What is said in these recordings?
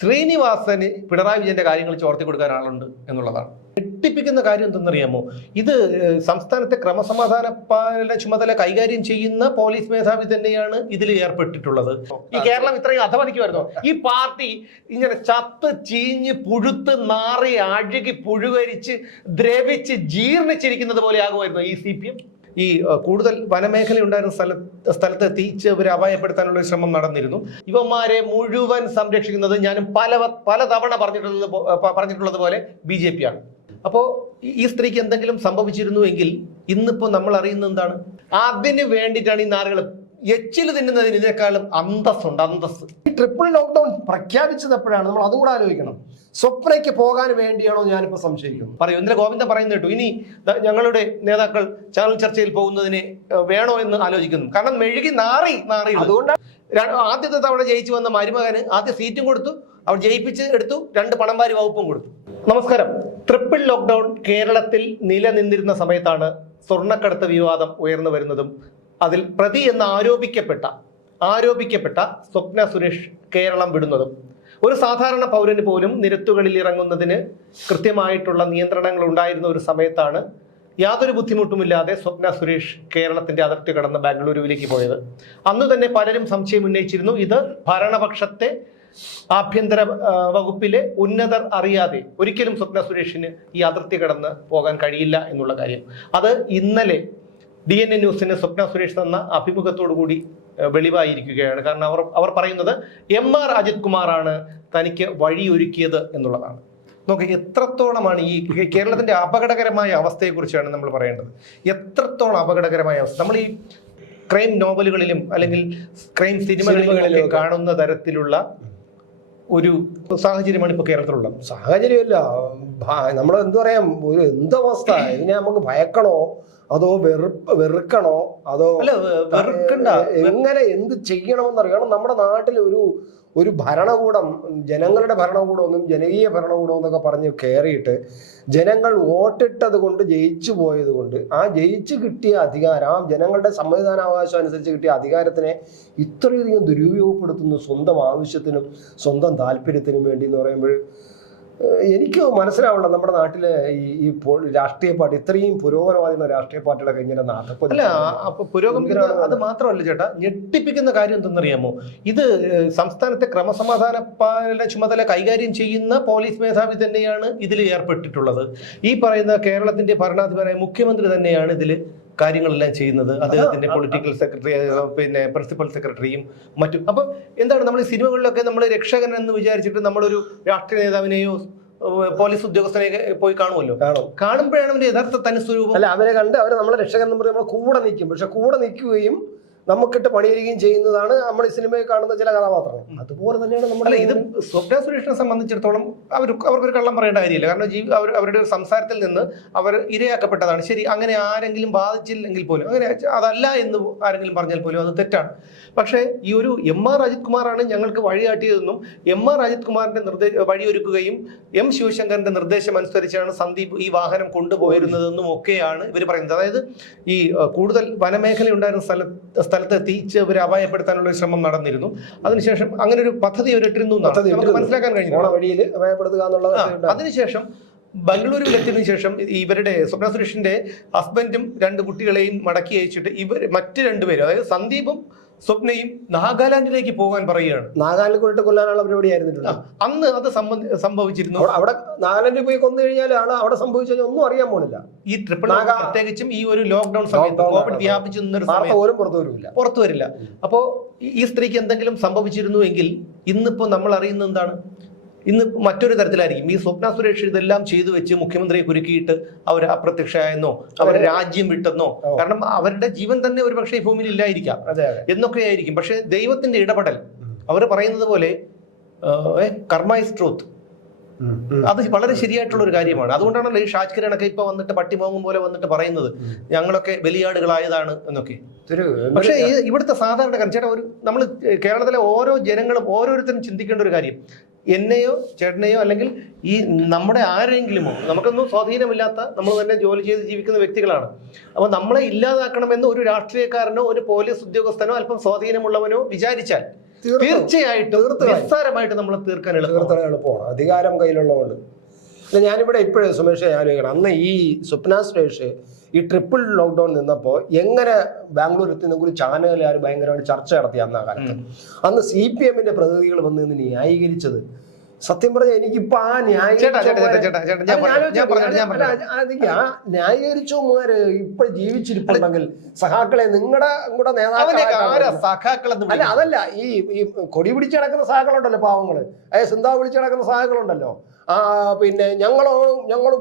ശ്രീനിവാസന് പിണറായി വിജയന്റെ കാര്യങ്ങൾ ചോർത്തി കൊടുക്കാൻ ആളുണ്ട് എന്നുള്ളതാണ്. ഞെട്ടിപ്പിക്കുന്ന കാര്യം എന്തെന്നറിയാമോ? ഇത് സംസ്ഥാനത്തെ ക്രമസമാധാന പാലന ചുമതല കൈകാര്യം ചെയ്യുന്ന പോലീസ് മേധാവി തന്നെയാണ് ഇതിൽ ഏർപ്പെട്ടിട്ടുള്ളത്. ഈ കേരളം ഇത്രയും അധമതിക്കുമായിരുന്നോ ഈ പാർട്ടി ഇങ്ങനെ ചത്ത് ചീഞ്ഞ് പുഴുത്ത് നാറി അഴുകി പുഴുവരിച്ച് ദ്രവിച്ച് ജീർണിച്ചിരിക്കുന്നത് പോലെ ആകുമായിരുന്നു ഈ സി പി എം? ഈ കൂടുതൽ വനമേഖല ഉണ്ടായിരുന്ന സ്ഥല സ്ഥലത്ത് തീച്ച് അവരെ അപായപ്പെടുത്താനുള്ള ശ്രമം നടന്നിരുന്നു. ഇവന്മാരെ മുഴുവൻ സംരക്ഷിക്കുന്നത് ഞാനും പല പലതവണ പറഞ്ഞിട്ടുള്ളത് പറഞ്ഞിട്ടുള്ളത് പോലെ ബി ജെ പി ആണ്. അപ്പോൾ ഈ സ്ത്രീക്ക് എന്തെങ്കിലും സംഭവിച്ചിരുന്നു എങ്കിൽ ഇന്നിപ്പോൾ നമ്മൾ അറിയുന്നത് എന്താണ്? അതിന് വേണ്ടിയിട്ടാണ് ഈ നാറുകൾ എച്ചിൽ തിന്നുന്നതിന് ഇതിനേക്കാളും അന്തസ് ഈ ട്രിപ്പിൾ ലോക്ക്ഡൌൺ പ്രഖ്യാപിച്ചത് എപ്പോഴാണ് നമ്മൾ അതുകൂടെ ആലോചിക്കണം. സ്വപ്നയ്ക്ക് പോകാൻ വേണ്ടിയാണോ ഞാനിപ്പോ സംശയിക്കുന്നു പറയൂ ഇന്നലെ ഗോവിന്ദൻ പറയുന്നത് കേട്ടു. ഇനി ഞങ്ങളുടെ നേതാക്കൾ ചാനൽ ചർച്ചയിൽ പോകുന്നതിന് വേണോ എന്ന് ആലോചിക്കുന്നു. കാരണം മെഴുകി നാറി നാറി അതുകൊണ്ടാണ് ആദ്യത്തെ തവണ ജയിച്ചു വന്ന മരുമകന് ആദ്യ സീറ്റും കൊടുത്തു അവർ ജയിപ്പിച്ച് എടുത്തു രണ്ട് പണംപാരി വകുപ്പും കൊടുത്തു. നമസ്കാരം. ട്രിപ്പിൾ ലോക്ക്ഡൌൺ കേരളത്തിൽ നിലനിന്നിരുന്ന സമയത്താണ് സ്വർണക്കടത്ത് വിവാദം ഉയർന്നു വരുന്നതും അതിൽ പ്രതി എന്ന് ആരോപിക്കപ്പെട്ട ആരോപിക്കപ്പെട്ട സ്വപ്ന സുരേഷ് കേരളം വിടുന്നതും ഒരു സാധാരണ പൗരന് പോലും നിരത്തുകളിൽ ഇറങ്ങുന്നതിന് കൃത്യമായിട്ടുള്ള നിയന്ത്രണങ്ങൾ ഉണ്ടായിരുന്ന ഒരു സമയത്താണ് യാതൊരു ബുദ്ധിമുട്ടുമില്ലാതെ സ്വപ്ന സുരേഷ് കേരളത്തിന്റെ അതിർത്തി കടന്ന് ബാംഗ്ലൂരുവിലേക്ക് പോയത്. അന്ന് തന്നെ പലരും സംശയം ഉന്നയിച്ചിരുന്നു ഇത് ഭരണപക്ഷത്തെ ആഭ്യന്തര വകുപ്പിലെ ഉന്നതർ അറിയാതെ ഒരിക്കലും സ്വപ്ന സുരേഷിന് ഈ അതിർത്തി കടന്ന് പോകാൻ കഴിയില്ല എന്നുള്ള കാര്യം. അത് ഇന്നലെ ഡി എൻ എ ന്യൂസിന് സ്വപ്ന സുരേഷ് തന്ന അഭിമുഖത്തോടുകൂടി വെളിവായിരിക്കുകയാണ്. കാരണം അവർ അവർ പറയുന്നത് എം ആർ അജിത് കുമാറാണ് തനിക്ക് വഴിയൊരുക്കിയത് എന്നുള്ളതാണ്. നോക്ക് എത്രത്തോളമാണ് ഈ കേരളത്തിന്റെ കേരളത്തിന്റെ അപകടകരമായ അവസ്ഥയെക്കുറിച്ചാണ് നമ്മൾ പറയേണ്ടത്. എത്രത്തോളം അപകടകരമായ അവസ്ഥ. നമ്മൾ ഈ ക്രൈം നോവലുകളിലും അല്ലെങ്കിൽ ക്രൈം സിനിമകളിലും. കാണുന്ന തരത്തിലുള്ള ഒരു സാഹചര്യമാണ് ഇപ്പോൾ കേരളത്തിലുള്ളത്. സാഹചര്യമല്ല. നമ്മൾ എന്താ പറയാ? ഒരു എന്തവസ്ഥ ഇതിനെ നമുക്ക് ഭയക്കണോ? അതോ വെറുപ്പ് വെറുക്കണോ? അതോ എങ്ങനെ എന്ത് ചെയ്യണമെന്നറിയണം നമ്മുടെ നാട്ടിൽ ഒരു ഒരു ഭരണകൂടം ജനങ്ങളുടെ ഭരണകൂടം ഒന്നും ജനകീയ ഭരണകൂടം എന്നൊക്കെ പറഞ്ഞ് കയറിയിട്ട് ജനങ്ങൾ വോട്ടിട്ടത് കൊണ്ട് ജയിച്ചു പോയത് കൊണ്ട് ആ ജയിച്ചു കിട്ടിയ അധികാരം ആ ജനങ്ങളുടെ സമ്മതിദാനാവകാശം അനുസരിച്ച് കിട്ടിയ അധികാരത്തിനെ ഇത്രയധികം ദുരുപയോഗപ്പെടുത്തുന്നു സ്വന്തം ആവശ്യത്തിനും സ്വന്തം താല്പര്യത്തിനും വേണ്ടി എന്ന് പറയുമ്പോൾ എനിക്ക് മനസ്സിലാവുള്ള നമ്മുടെ നാട്ടിലെ ഈ ഈ രാഷ്ട്രീയ പാർട്ടി ഇത്രയും പുരോഗമനവാദിയുള്ള രാഷ്ട്രീയ പാർട്ടികളൊക്കെ ഇങ്ങനെ നാട്ടപ്പോ അല്ല അപ്പൊ പുരോഗമിക്കുന്ന അത് മാത്രമല്ല ചേട്ടാ ഞെട്ടിപ്പിക്കുന്ന കാര്യം എന്തെന്നറിയാമോ? ഇത് സംസ്ഥാനത്തെ ക്രമസമാധാന പാലന ചുമതല കൈകാര്യം ചെയ്യുന്ന പോലീസ് മേധാവി തന്നെയാണ് ഇതിൽ ഏർപ്പെട്ടിട്ടുള്ളത്. ഈ പറയുന്ന കേരളത്തിന്റെ ഭരണാധിപനായ മുഖ്യമന്ത്രി തന്നെയാണ് ഇതിൽ കാര്യങ്ങളെല്ലാം ചെയ്യുന്നത് അദ്ദേഹത്തിന്റെ പൊളിറ്റിക്കൽ സെക്രട്ടറി പിന്നെ പ്രിൻസിപ്പൽ സെക്രട്ടറിയും മറ്റും. അപ്പൊ എന്താണ് നമ്മൾ ഈ സിനിമകളിലൊക്കെ നമ്മൾ രക്ഷകൻ എന്ന് വിചാരിച്ചിട്ട് നമ്മളൊരു രാഷ്ട്രീയ നേതാവിനെയോ പോലീസ് ഉദ്യോഗസ്ഥനെയൊക്കെ പോയി കാണുമല്ലോ? കാണും. കാണുമ്പോഴാണ് അവന്റെ യഥാർത്ഥ തനിസ്വരൂപം. അല്ല അവരെ കണ്ട് അവരെ നമ്മളെ രക്ഷകൻ എന്ന് നമ്മൾ കൂടെ നിൽക്കും. പക്ഷെ കൂടെ നിൽക്കുകയും നമുക്കിട്ട് പണിയിരിക്കുകയും ചെയ്യുന്നതാണ് നമ്മൾ ഈ സിനിമയിൽ കാണുന്ന ചില കഥാപാത്രങ്ങൾ. അതുപോലെ തന്നെയാണ് നമ്മുടെ ഇത് സ്വപ്ന സുരേഷിനെ സംബന്ധിച്ചിടത്തോളം അവർ അവർക്കൊരു കള്ളം പറയേണ്ട കാര്യമില്ല. കാരണം ജീവി അവർ അവരുടെ ഒരു സംസാരത്തിൽ നിന്ന് അവർ ഇരയാക്കപ്പെട്ടതാണ്. ശരി അങ്ങനെ ആരെങ്കിലും ബാധിച്ചില്ലെങ്കിൽ പോലും അങ്ങനെ അതല്ല എന്ന് ആരെങ്കിലും പറഞ്ഞാൽ പോലും അത് തെറ്റാണ്. പക്ഷേ ഈ ഒരു എം ആർ അജിത് കുമാറാണ് ഞങ്ങൾക്ക് വഴികാട്ടിയതെന്നും എം ആർ അജിത് കുമാറിന്റെ നിർദ്ദേശ വഴിയൊരുക്കുകയും എം ശിവശങ്കറിന്റെ നിർദ്ദേശം അനുസരിച്ചാണ് സന്ദീപ് ഈ വാഹനം കൊണ്ടുപോയിരുന്നതെന്നും ഒക്കെയാണ് ഇവർ പറയുന്നത്. അതായത് ഈ കൂടുതൽ വനമേഖല ഉണ്ടായിരുന്ന സ്ഥല സ്ഥലത്ത് എത്തിച്ച് അവരെ അപായപ്പെടുത്താനുള്ള ഒരു ശ്രമം നടന്നിരുന്നു. അതിനുശേഷം അങ്ങനെ ഒരു പദ്ധതി അവരിട്ടിരുന്നു നമുക്ക്. മനസ്സിലാക്കാൻ കഴിഞ്ഞു അതിനുശേഷം ബംഗളൂരുവിൽ എത്തിയതിനു ശേഷം ഇവരുടെ സ്വപ്ന സുരേഷിന്റെ ഹസ്ബൻഡും രണ്ട് കുട്ടികളെയും മടക്കി അയച്ചിട്ട് ഇവർ മറ്റ് രണ്ടുപേരും അതായത് സന്ദീപും സ്വപ്നയും നാഗാലാൻഡിലേക്ക് പോകാൻ പറയുകയാണ്. നാഗാലാൻഡിൽ കൊണ്ടിട്ട് കൊല്ലാനുള്ള പരിപാടി ആയിരുന്നില്ല. അന്ന് അത് സംഭവിച്ചിരുന്നു. അവിടെ നാഗാലാൻഡിൽ പോയി കൊന്നു കഴിഞ്ഞാൽ കഴിഞ്ഞാലാണ് അവിടെ സംഭവിച്ചു കഴിഞ്ഞാൽ ഒന്നും അറിയാൻ പോണില്ല. ഈ ട്രിപ്പിൾ പ്രത്യേകിച്ചും ഈ ഒരു ലോക്ക്ഡൌൺ സമയത്ത് കോവിഡ് ആണ്. വ്യാപിച്ചു നിന്നൊരു പുറത്തു വരില്ല. പുറത്തു വരില്ല. അപ്പോ ഈ- ഈ സ്ത്രീക്ക് എന്തെങ്കിലും സംഭവിച്ചിരുന്നു എങ്കിൽ ഇന്നിപ്പോ നമ്മൾ അറിയുന്നത് എന്താണ്? ഇന്ന് മറ്റൊരു തരത്തിലായിരിക്കും. ഈ സ്വപ്ന സുരേഷ് ഇതെല്ലാം ചെയ്തു വെച്ച് മുഖ്യമന്ത്രിയെ കുരുക്കിയിട്ട് അവർ അപ്രത്യക്ഷമായെന്നോ അവർ രാജ്യം വിട്ടെന്നോ കാരണം അവരുടെ ജീവൻ തന്നെ ഒരു പക്ഷേ ഈ ഭൂമിയിൽ ഇല്ലായിരിക്കാം. എന്നൊക്കെ ആയിരിക്കും. പക്ഷേ ദൈവത്തിന്റെ ഇടപെടൽ അവർ പറയുന്നത് പോലെ കർമ്മ ഇസ് ട്രൂത്ത്. അത് വളരെ ശരിയായിട്ടുള്ള ഒരു കാര്യമാണ്. അതുകൊണ്ടാണല്ലോ ഈ ഷാജ് കിരണൊക്കെ ഇപ്പൊ വന്നിട്ട് പട്ടിമോങ്ങും പോലെ വന്നിട്ട് പറയുന്നത്. ഞങ്ങളൊക്കെ ബലിയാടുകളായതാണ് എന്നൊക്കെ. പക്ഷെ ഇവിടുത്തെ സാധാരണക്കാരൻ ചേട്ടാ ഒരു നമ്മൾ കേരളത്തിലെ ഓരോ ജനങ്ങളും ഓരോരുത്തരും ചിന്തിക്കേണ്ട ഒരു കാര്യം. എന്നെയോ ചേട്ടനെയോ അല്ലെങ്കിൽ ഈ നമ്മുടെ ആരെങ്കിലുമോ നമുക്കൊന്നും സ്വാധീനമില്ലാത്ത നമ്മൾ തന്നെ ജോലി ചെയ്ത് ജീവിക്കുന്ന വ്യക്തികളാണ്. അപ്പോൾ നമ്മളെ ഇല്ലാതാക്കണമെന്ന് ഒരു രാഷ്ട്രീയക്കാരനോ ഒരു പോലീസ് ഉദ്യോഗസ്ഥനോ അല്പം സ്വാധീനമുള്ളവനോ വിചാരിച്ചാൽ തീർച്ചയായിട്ടും. നിസ്സാരമായിട്ട് നമ്മൾ തീർക്കാൻ എളുപ്പമാണ്. അധികാരം കയ്യിലുള്ളതുകൊണ്ട്. ഞാനിവിടെ ഇപ്പോഴും സുമേഷ് ആലോചിക്കണം അന്ന് ഈ സ്വപ്ന സുരേഷ് ഈ ട്രിപ്പിൾ ലോക്ക്ഡൌൺ നിന്നപ്പോൾ എങ്ങനെ ബാംഗ്ലൂർ എത്തുന്ന ഒരു ചാനലുകാർ ഭയങ്കരമായിട്ട് ചർച്ച നടത്തി അന്ന് ആ കാലത്ത്. അന്ന് സി പി എമ്മിന്റെ പ്രതിനിധികൾ വന്ന് നിന്ന് ന്യായീകരിച്ചത്. സത്യം പറഞ്ഞാൽ എനിക്കിപ്പോ ആ ന്യായീകരിച്ചവന്മാര് ഇപ്പൊ ജീവിച്ചിരിപ്പുണ്ടെങ്കിൽ സഹാക്കളെ നിങ്ങളുടെ കൂടെ നേതാക്കളെ ആരാ അല്ല അതല്ല ഈ കൊടി പിടിച്ച് കിടക്കുന്ന സഹാക്കളുണ്ടല്ലോ പാവങ്ങൾ. അതായത് സിന്താവ് പിടിച്ച് കിടക്കുന്ന സഹാക്കളുണ്ടല്ലോ പിന്നെ ഞങ്ങളോ ഞങ്ങൾ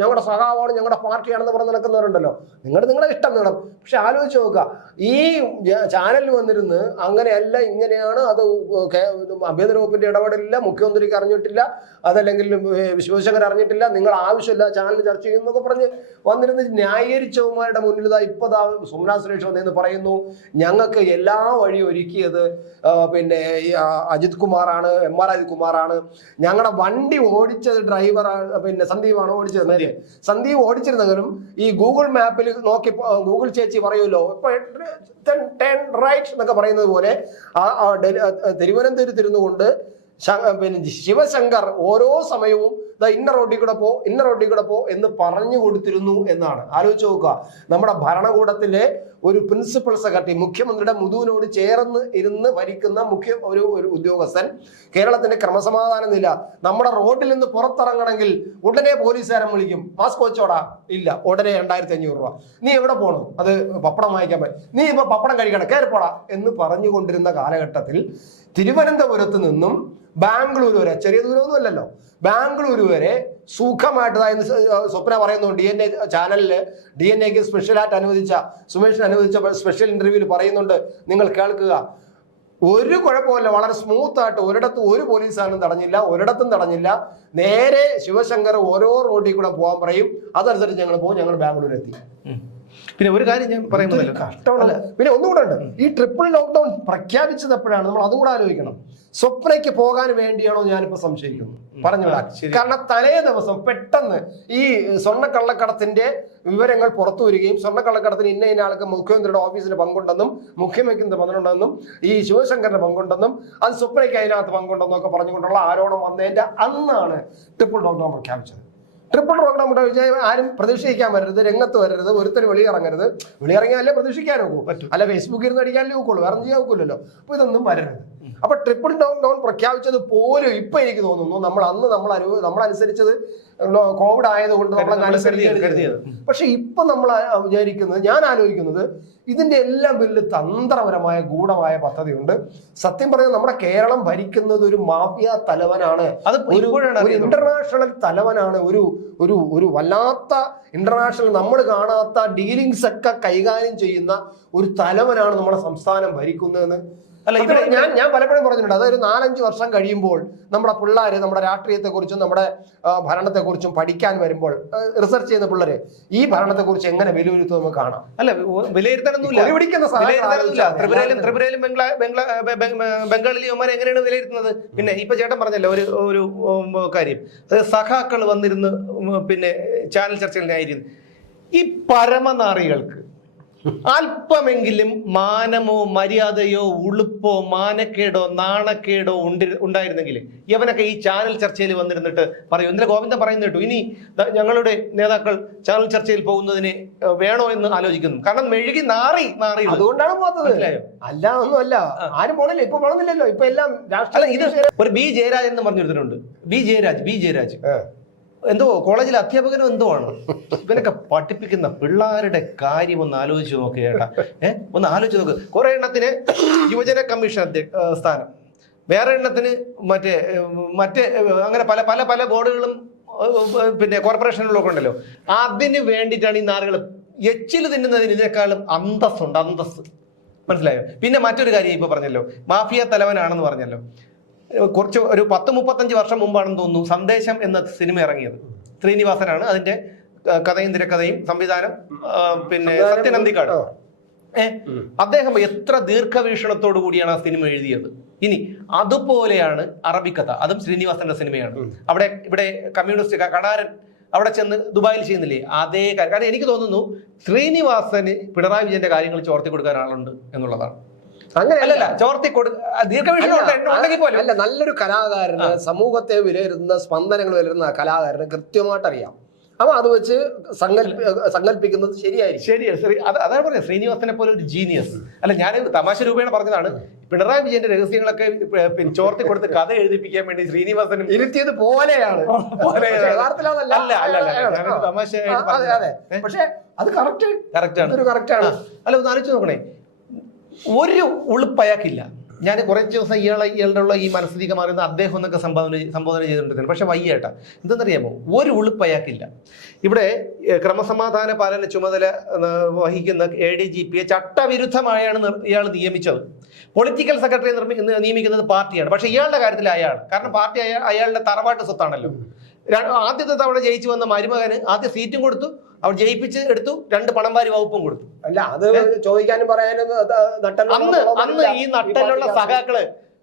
ഞങ്ങളുടെ സഹാവാണ് ഞങ്ങളുടെ പാർട്ടിയാണെന്ന് പറഞ്ഞ് നടക്കുന്നവരുണ്ടല്ലോ. നിങ്ങൾ നിങ്ങളുടെ ഇഷ്ടം നേടും പക്ഷെ ആലോചിച്ച് നോക്കുക ഈ ചാനലിൽ വന്നിരുന്ന് അങ്ങനെയല്ല ഇങ്ങനെയാണ് അത് ആഭ്യന്തര വകുപ്പിന്റെ ഇടപെടലില്ല മുഖ്യമന്ത്രിക്ക് അറിഞ്ഞിട്ടില്ല അതല്ലെങ്കിൽ വിശ്വശങ്കർ അറിഞ്ഞിട്ടില്ല നിങ്ങൾ ആവശ്യമില്ല ചാനൽ ചർച്ച ചെയ്യുന്നൊക്കെ പറഞ്ഞ് വന്നിരുന്ന് ന്യായീകരിച്ചവന്മാരുടെ മുന്നിൽ ഇതാ ഇപ്പൊ ദാ സോമനാഥ സുരേഷ് വന്നെന്ന് പറയുന്നു. ഞങ്ങൾക്ക് എല്ലാ വഴി ഒരുക്കിയത് പിന്നെ അജിത് കുമാറാണ് എം ആർ അജിത് കുമാറാണ്. ഞങ്ങളുടെ വണ്ടി ഓടിച്ചത് ഡ്രൈവറാണ് പിന്നെ സന്ദീപാണ് ഓടിച്ചത്. നേരെ സന്ദീപ് ഓടിച്ചിരുന്നെങ്കിലും ഈ ഗൂഗിൾ മാപ്പിൽ നോക്കി ഗൂഗിൾ ചേച്ചി പറയുമല്ലോ ഇപ്പൊ ടേൺ റൈറ്റ് എന്നൊക്കെ പറയുന്നത് പോലെ ആ ആ ഡെലി- തിരുവനന്തപുരത്ത് ഇരുന്നു കൊണ്ട് ശ- പിന്നെ ശിവശങ്കർ ഓരോ സമയവും ദാ ഇന്ന റോഡിൽ കൂടെ പോ ഇന്ന റോഡിൽ കൂടെ പോ എന്ന് പറഞ്ഞു കൊടുത്തിരുന്നു എന്നാണ്. ആലോചിച്ച് നോക്കുക. നമ്മുടെ ഭരണകൂടത്തിലെ ഒരു പ്രിൻസിപ്പൽ സെക്രട്ടറി മുഖ്യമന്ത്രിയുടെ മുതുവിനോട് ചേർന്ന് ഇരുന്ന് ഭരിക്കുന്ന മുഖ്യ ഒരു ഒരു ഉദ്യോഗസ്ഥൻ കേരളത്തിന്റെ ക്രമസമാധാന നില. നമ്മുടെ റോഡിൽ നിന്ന് പുറത്തിറങ്ങണമെങ്കിൽ ഉടനെ പോലീസുകാരൻ വിളിക്കും. മാസ്ക് വെച്ചോടാ. ഇല്ല ഉടനെ രണ്ടായിരത്തി അഞ്ഞൂറ് രൂപ. നീ എവിടെ പോകണം അത് പപ്പടം വാങ്ങിക്കാൻ പറ്റും നീ ഇപ്പൊ പപ്പടം കഴിക്കണം കയറിപ്പോടാ എന്ന് പറഞ്ഞുകൊണ്ടിരുന്ന കാലഘട്ടത്തിൽ തിരുവനന്തപുരത്ത് നിന്നും ബാംഗ്ലൂർ വരെ ചെറിയ ദൂരമൊന്നും അല്ലല്ലോ. ബാംഗ്ലൂർ വരെ സുഖമായിട്ട് ദാ സ്വപ്ന പറയുന്നു ഡി എൻ എ ചാനലിൽ ഡി എൻ എക്ക് സ്പെഷ്യലായിട്ട് അനുവദിച്ച സുമേഷിന് അനുവദിച്ച സ്പെഷ്യൽ ഇന്റർവ്യൂവിൽ പറയുന്നുണ്ട് നിങ്ങൾ കേൾക്കുക. ഒരു കുഴപ്പമില്ല വളരെ സ്മൂത്ത് ആയിട്ട് ഒരിടത്തും ഒരു പോലീസുകാരനും തടഞ്ഞില്ല ഒരിടത്തും തടഞ്ഞില്ല. നേരെ ശിവശങ്കർ ഓരോ റോഡിൽ കൂടെ പോകാൻ പറയും. അതനുസരിച്ച് ഞങ്ങൾ പോകും ഞങ്ങൾ ബാംഗ്ലൂർ എത്തി. പിന്നെ ഒരു കാര്യം ഞാൻ പറയുന്നത് കഷ്ടമാണ് പിന്നെ ഒന്നുകൂടെ ഉണ്ട്. ഈ ട്രിപ്പിൾ ലോക്ക്ഡൌൺ പ്രഖ്യാപിച്ചത് എപ്പോഴാണ്? നമ്മൾ അതും കൂടെ ആലോചിക്കണം. സ്വപ്നയ്ക്ക് പോകാൻ വേണ്ടിയാണോ ഞാനിപ്പോ സംശയിക്കുന്നു പറഞ്ഞുവിടാ ശരി. കാരണം തലേ ദിവസം പെട്ടെന്ന് ഈ സ്വർണക്കള്ളക്കടത്തിന്റെ വിവരങ്ങൾ പുറത്തു വരികയും സ്വർണക്കള്ളക്കടത്തിന് ഇന്ന ഇന്ന ആൾക്ക് മുഖ്യമന്ത്രിയുടെ ഓഫീസിന് പങ്കുണ്ടെന്നും മുഖ്യമന്ത്രിയുടെ പങ്കുണ്ടെന്നും ഈ ശിവശങ്കറിന്റെ പങ്കുണ്ടെന്നും അത് സ്വപ്നയ്ക്ക് അതിനകത്ത് പങ്കുണ്ടെന്നും ഒക്കെ പറഞ്ഞുകൊണ്ടുള്ള ആരോപണം വന്നതിന്റെ അന്നാണ് ട്രിപ്പിൾ ലോക്ക്ഡൌൺ പ്രഖ്യാപിച്ചത്. ട്രിപ്പിൾ ലോക്ക്ഡൌൺ പ്രഖ്യാപിച്ച ആരും പ്രതീക്ഷിക്കാൻ വരരുത് രംഗത്ത് വരരുത് ഒരുത്തർ വെളിയിറങ്ങരുത് വെളിയിറങ്ങിയാലേ പ്രതീക്ഷിക്കാൻ നോക്കൂ പറ്റും. അല്ല ഫേസ്ബുക്കിൽ നിന്ന് അടിക്കാനല്ലേ നോക്കുള്ളൂ വേറെ ചെയ്യാൻ നോക്കൂലല്ലോ അപ്പൊ ഇതൊന്നും വരരുത് അപ്പൊ ട്രിപ്പിൾ ഡൗൺ ഡൗൺ പ്രഖ്യാപിച്ചത് പോലും ഇപ്പൊ എനിക്ക് തോന്നുന്നു നമ്മൾ അന്ന് നമ്മൾ അനുഭവ നമ്മൾ അനുസരിച്ചത് കോവിഡ് ആയതുകൊണ്ട് നമ്മൾ. ചെയ്തത്. പക്ഷെ ഇപ്പൊ നമ്മൾ വിചാരിക്കുന്നത് ഞാൻ ആലോചിക്കുന്നത് ഇതിന്റെ എല്ലാം വലിയ തന്ത്രപരമായ ഗൂഢമായ പദ്ധതിയുണ്ട്. സത്യം പറയുന്നത് നമ്മുടെ കേരളം ഭരിക്കുന്നത് ഒരു മാഫിയ തലവനാണ്. അത് ഒരു ഇന്റർനാഷണൽ തലവനാണ്. ഒരു ഒരു ഒരു വല്ലാത്ത ഇന്റർനാഷണൽ നമ്മൾ കാണാത്ത ഡീലിങ്സ് ഒക്കെ കൈകാര്യം ചെയ്യുന്ന ഒരു തലവനാണ് നമ്മുടെ സംസ്ഥാനം ഭരിക്കുന്നതെന്ന് അല്ല, ഇവിടെ- ഞാൻ ഞാൻ പലപ്പോഴും പറഞ്ഞിട്ടുണ്ട്. അതൊരു നാലഞ്ച് വർഷം കഴിയുമ്പോൾ നമ്മുടെ പിള്ളേർ നമ്മുടെ രാഷ്ട്രീയത്തെക്കുറിച്ചും നമ്മുടെ ഭരണത്തെ ഭരണത്തെക്കുറിച്ചും പഠിക്കാൻ വരുമ്പോൾ റിസർച്ച് ചെയ്യുന്ന പിള്ളേര് ഈ ഭരണത്തെക്കുറിച്ച് എങ്ങനെ വിലയിരുത്തും നമുക്ക് കാണാം. അല്ല ആലോചിച്ചാൽ ത്രിപുരയിലും. ത്രിപുരയിലും ബംഗ്ലാ ബംഗ്ലാ ബംഗാളിലെ ബെ- എങ്ങനെയാണ് വിലയിരുത്തുന്നത്? പിന്നെ ഇപ്പൊ ചേട്ടൻ പറഞ്ഞല്ലോ ഒരു ഒരു കാര്യം. അതായത് സഖാക്കൾ വന്നിരുന്ന് പിന്നെ ചാനൽ ചർച്ചകളിലായിരുന്നു. ഈ പരമനാറികൾക്ക് അല്പമെങ്കിലും മാനമോ മര്യാദയോ ഉളുപ്പോ മാനക്കേടോ നാണക്കേടോ ഉണ്ട് ഉണ്ടായിരുന്നെങ്കിൽ ഇവനൊക്കെ ഈ ചാനൽ ചർച്ചയിൽ വന്നിരുന്നിട്ട് പറയും. ഇന്നലെ ഗോവിന്ദൻ പറയുന്ന കേട്ടു. ഇനി ഞങ്ങളുടെ നേതാക്കൾ ചാനൽ ചർച്ചയിൽ പോകുന്നതിന് വേണോ എന്ന് ആലോചിക്കുന്നു. കാരണം മെഴുകി നാറി നാറി അതുകൊണ്ടാണ് പോകുന്നത്? അല്ല ഒന്നും അല്ല ആരും പോണില്ല. ഇപ്പൊ പോണമെന്നില്ലല്ലോ. ഇപ്പൊ എല്ലാം രാഷ്ട്രീയ ഇത് ഒരു ബി ജയരാജ് എന്ന് പറഞ്ഞിരുന്നുണ്ട് ബി ജയരാജ് ബി ജയരാജ്. എന്തോ കോളേജിൽ അധ്യാപകനോ എന്തോ ആണ്. ഇവനൊക്കെ പഠിപ്പിക്കുന്ന പിള്ളേരുടെ കാര്യം ഒന്ന് ആലോചിച്ച് നോക്ക് ചേട്ടാ ഏഹ് ഒന്ന് ആലോചിച്ച് നോക്ക്. കുറെ എണ്ണത്തിന് യുവജന കമ്മീഷൻ സ്ഥാനം. വേറെ എണ്ണത്തിന് മറ്റേ മറ്റേ അങ്ങനെ പല പല പല ബോർഡുകളും പിന്നെ കോർപ്പറേഷനുകളൊക്കെ ഉണ്ടല്ലോ. അതിന് വേണ്ടിയിട്ടാണ് ഈ നാറുകൾ എച്ചിൽ തിന്നുന്നതിന് ഇതിനേക്കാളും അന്തസ്സുണ്ട് അന്തസ് മനസ്സിലായോ? പിന്നെ മറ്റൊരു കാര്യം ഇപ്പൊ പറഞ്ഞല്ലോ. മാഫിയ തലവനാണെന്ന് പറഞ്ഞല്ലോ. കുറച്ച് ഒരു പത്ത് മുപ്പത്തഞ്ച് വർഷം മുമ്പാണെന്ന് തോന്നുന്നു സന്ദേശം എന്ന സിനിമ ഇറങ്ങിയത്. ശ്രീനിവാസനാണ് അതിന്റെ കഥയും തിരക്കഥയും സംവിധാനം പിന്നെ സത്യനന്ദിക്കാട് ഏ അദ്ദേഹം എത്ര ദീർഘവീക്ഷണത്തോടു കൂടിയാണ് ആ സിനിമ എഴുതിയത്. ഇനി അതുപോലെയാണ് അറബിക്കഥ അതും ശ്രീനിവാസന്റെ സിനിമയാണ്. അവിടെ ഇവിടെ കമ്മ്യൂണിസ്റ്റ് കടാരൻ അവിടെ ചെന്ന് ദുബായിൽ ചെയ്യുന്നില്ലേ? അതേ കാര്യം. കാരണം എനിക്ക് തോന്നുന്നു ശ്രീനിവാസന് പിണറായി വിജയന്റെ കാര്യങ്ങൾ ചോർത്തി കൊടുക്കാൻ ആളുണ്ട് എന്നുള്ളതാണ്. അങ്ങനെയല്ല. ചോർത്തി അല്ല, നല്ലൊരു കലാകാരന് സമൂഹത്തെ വിലയിരുത്തുന്ന സ്പന്ദനങ്ങൾ വിലയിരുത്തുന്ന കലാകാരന് കൃത്യമായിട്ട് അറിയാം അപ്പൊ അത് വെച്ച് സങ്കല്പ സങ്കല്പിക്കുന്നത് ശരിയായിരിക്കും. ശരിയാണ് ശരി. അത് അതാണ് പറയുന്നത്. ശ്രീനിവാസനെ പോലെ ഒരു ജീനിയസ് അല്ല ഞാൻ തമാശ രൂപേണ പറഞ്ഞതാണ്. പിണറായി വിജയന്റെ രഹസ്യങ്ങളൊക്കെ ചോർത്തി കൊടുത്ത് കഥ എഴുതിപ്പിക്കാൻ വേണ്ടി ശ്രീനിവാസനും ഇരുത്തിയത് പോലെയാണ്. പക്ഷേ അതെ കറക്റ്റ് കറക്റ്റ് ആണ്. അല്ല ഒന്ന് ആലോചിച്ച് നോക്കണേ. ഒരു ഉളുപ്പ് അയാൾക്കില്ല ഞാൻ കുറച്ച് ദിവസം ഇയാളെ ഇയാളുടെ ഉള്ള ഈ മനസ്ഥിതിക്ക് മാറുന്ന അദ്ദേഹം എന്നൊക്കെ സംബോധന സംബോധന ചെയ്തിട്ടുണ്ടായിരുന്നു പക്ഷെ വയ്യേട്ട എന്തെന്നറിയാമോ ഒരു ഉളുപ്പ് അയാൾക്കില്ല ഇവിടെ ക്രമസമാധാന പാലന ചുമതല വഹിക്കുന്ന എ ഡി ജി പിയെ ചട്ടവിരുദ്ധമായാണ് ഇയാൾ നിയമിച്ചത്. പൊളിറ്റിക്കൽ സെക്രട്ടറി നിയമിക്കുന്നത് പാർട്ടിയാണ്. പക്ഷെ ഇയാളുടെ കാര്യത്തിൽ അയാൾ കാരണം പാർട്ടി അയാളുടെ തറവാട്ട് സ്വത്താണല്ലോ. ആദ്യത്തെ തവണ ജയിച്ചു വന്ന മരുമകന് ആദ്യ സീറ്റും കൊടുത്തു. അവർ ജയിപ്പിച്ച് എടുത്തു രണ്ട് പണംവാരി വകുപ്പും കൊടുത്തു. അല്ല അത് ചോദിക്കാനും പറയാനും അന്ന് അന്ന് ഈ നട്ടലുള്ള സഖാക്കൾ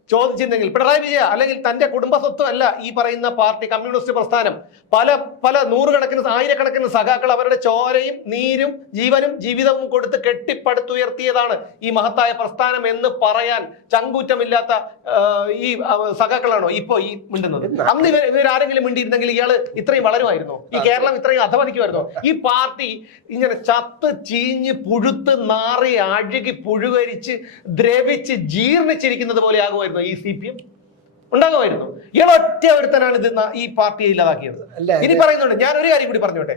ചോദിച്ചിരുന്നെങ്കിൽ പിണറായി വിജയ അല്ലെങ്കിൽ തന്റെ കുടുംബ സ്വത്തും അല്ല ഈ പറയുന്ന പാർട്ടി കമ്മ്യൂണിസ്റ്റ് പ്രസ്ഥാനം. പല പല നൂറുകണക്കിന് ആയിരക്കണക്കിന് സഖാക്കൾ അവരുടെ ചോരയും നീരും ജീവനും ജീവിതവും കൊടുത്ത് കെട്ടിപ്പടുത്തുയർത്തിയതാണ് ഈ മഹത്തായ പ്രസ്ഥാനം എന്ന് പറയാൻ ചങ്കൂറ്റമില്ലാത്ത ഈ സഖാക്കളാണോ ഇപ്പോ ഈ മിണ്ടുന്നത്? അന്ന് ഇവർ ഇവരാരെങ്കിലും മിണ്ടിയിരുന്നെങ്കിൽ ഇയാൾ ഇത്രയും വളരുമായിരുന്നോ? ഈ കേരളം ഇത്രയും അധപതിക്കുമായിരുന്നോ? ഈ പാർട്ടി ഇങ്ങനെ ചത്ത് ചീഞ്ഞ് പുഴുത്ത് നാറി അഴുകി പുഴുവരിച്ച് ദ്രവിച്ച് ജീർണിച്ചിരിക്കുന്നത് പോലെ ആകുമായിരുന്നു. ഈ സി പി എം ഉണ്ടാകുമായിരുന്നു. ഇയാൾ ഒറ്റ ഒരുത്തനാണ് ഇത് ഈ പാർട്ടിയെ ഇല്ലാതാക്കിയത്. അല്ല, ഇനി പറയുന്നുണ്ട് ഞാൻ ഒരു കാര്യം കൂടി പറഞ്ഞോട്ടെ.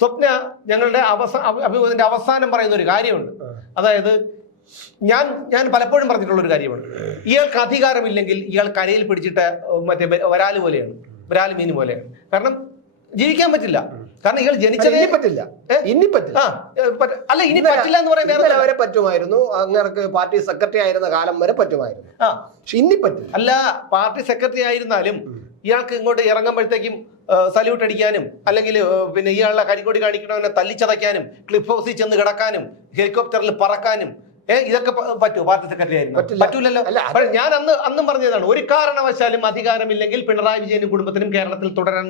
സ്വപ്ന ഞങ്ങളുടെ അവസാന അഭിമുഖത്തിന്റെ അവസാനം പറയുന്ന ഒരു കാര്യമുണ്ട്. അതായത് ഞാൻ ഞാൻ പലപ്പോഴും പറഞ്ഞിട്ടുള്ള ഒരു കാര്യമാണ് ഇയാൾക്ക് അധികാരമില്ലെങ്കിൽ ഇയാൾ കരയിൽ പിടിച്ചിട്ട് മറ്റേ വരാൽ പോലെയാണ്. വരാൽ മീൻ പോലെയാണ്. കാരണം ജീവിക്കാൻ പറ്റില്ല. കാരണം ഇയാൾ ജനിച്ചതേ പറ്റില്ല? ഇനി പറ്റില്ല. അല്ല ഇനി പറ്റില്ല എന്ന് പറയുന്നത് വരെ പറ്റുമായിരുന്നു. അങ്ങനെ പാർട്ടി സെക്രട്ടറി ആയിരുന്ന കാലം വരെ പറ്റുമായിരുന്നു. പക്ഷെ ഇനി പറ്റില്ല. അല്ല പാർട്ടി സെക്രട്ടറി ആയിരുന്നാലും ഇയാൾക്ക് ഇങ്ങോട്ട് ഇറങ്ങുമ്പോഴത്തേക്കും സല്യൂട്ട് അടിക്കാനും അല്ലെങ്കിൽ പിന്നെ ഇയാളുടെ കരിക്കോടി കാണിക്കണവനെ തല്ലിച്ചതയ്ക്കാനും ക്ലിഫ് ഹൗസിൽ ചെന്ന് കിടക്കാനും ഹെലികോപ്റ്ററിൽ പറക്കാനും ഇതൊക്കെ പറ്റുമോ പാർട്ടി സെക്രട്ടറി ആയിരുന്നു? പറ്റില്ല. പറ്റൂലല്ലോ. അല്ല, ഞാൻ അന്ന് അന്നും പറഞ്ഞതാണ് ഒരു കാരണവശാലും അധികാരമില്ലെങ്കിൽ പിണറായി വിജയനും കുടുംബത്തിനും കേരളത്തിൽ തുടരാൻ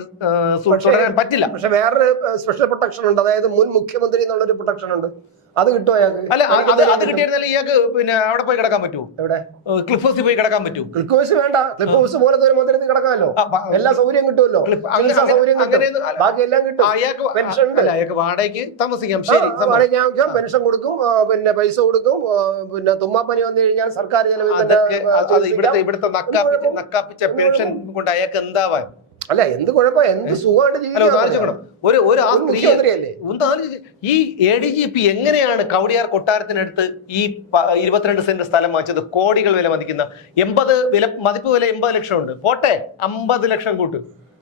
തുടരാൻ പറ്റില്ല. പക്ഷെ വേറൊരു സ്പെഷ്യൽ പ്രൊട്ടക്ഷൻ ഉണ്ട്. അതായത് മുൻ മുഖ്യമന്ത്രി എന്നുള്ളൊരു പ്രൊട്ടക്ഷൻ ഉണ്ട്. അത് കിട്ടുമോ അയാൾക്ക് അല്ല അത് അത് കിട്ടിയിരുന്നാൽ ഇയാൾക്ക് പിന്നെ അവിടെ പോയി കിടക്കാൻ പറ്റുമോ എവിടെ? ക്ലിഫ് ഹൗസിൽ പോയി കിടക്കാൻ പറ്റുമോ ക്ലിഫ് ഹൗസ് വേണ്ട. ക്ലിഫ് ഹൗസ് പോലെ ഒരു മന്ദിരത്തിൽ കിടക്കാമല്ലോ. എല്ലാ സൗകര്യം കിട്ടുമല്ലോ സൗകര്യം ബാക്കി എല്ലാം കിട്ടും. അയാൾക്ക് പെൻഷൻ അയാൾക്ക് വാടകയ്ക്ക് താമസിക്കാം. ശരി വാടക സമ്മതം. പെൻഷൻ കൊടുക്കും പിന്നെ പൈസ കൊടുക്കും പിന്നെ തുമ്മാപ്പനി വന്നു കഴിഞ്ഞാൽ സർക്കാർ ചെലവ് ഇവിടുത്തെ ഇവിടുത്തെ നക്കാപ്പിച്ച പെൻഷൻ കൊണ്ട് അയാൾക്ക് എന്താവാൻ? അല്ല എന്ത് കുഴപ്പം? എന്ത് സുഖമായിട്ട് ഒരു ഒരു ആ സ്ത്രീ ഒന്ന് ഈ എ ഡി ജി പി എങ്ങനെയാണ് കവടിയാർ കൊട്ടാരത്തിനടുത്ത് ഈ ഇരുപത്തിരണ്ട് സെന്റ് സ്ഥലം വാങ്ങിച്ചത്? കോടികൾ വില മതിക്കുന്ന. എൺപത് വില മതിപ്പ് വില എൺപത് ലക്ഷം ഉണ്ട്. പോട്ടെ അമ്പത് ലക്ഷം കൂട്ട്.